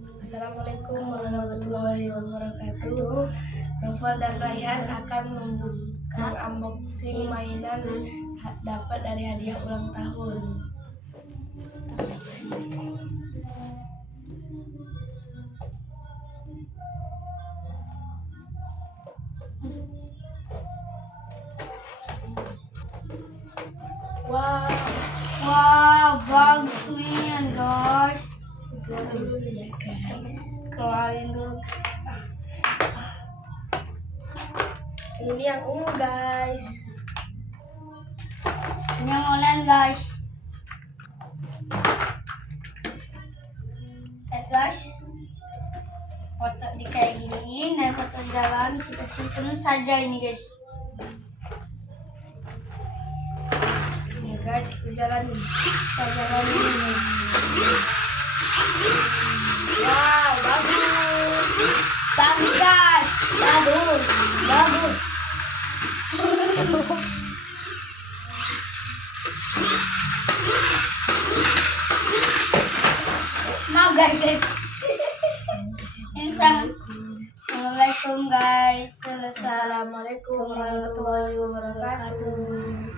Assalamualaikum warahmatullahi wabarakatuh. Novel dan Rayhan akan membuka unboxing mainan dapat dari hadiah ulang tahun. Wow, bagus mainan guys. Keluar dulu ya guys. Keluarin dulu guys. Ini yang ungu guys. Ini yang online guys. Lihat guys. Kocok di kayak gini, dan foto jalan kita simpan saja ini guys. Ini guys, kita jalan nih. Kita jalan ini. Wow, bagus. Bagus guys. Bagus. Bagus. Maaf guys. Assalamualaikum guys. Selesai. Assalamualaikum warahmatullahi wabarakatuh.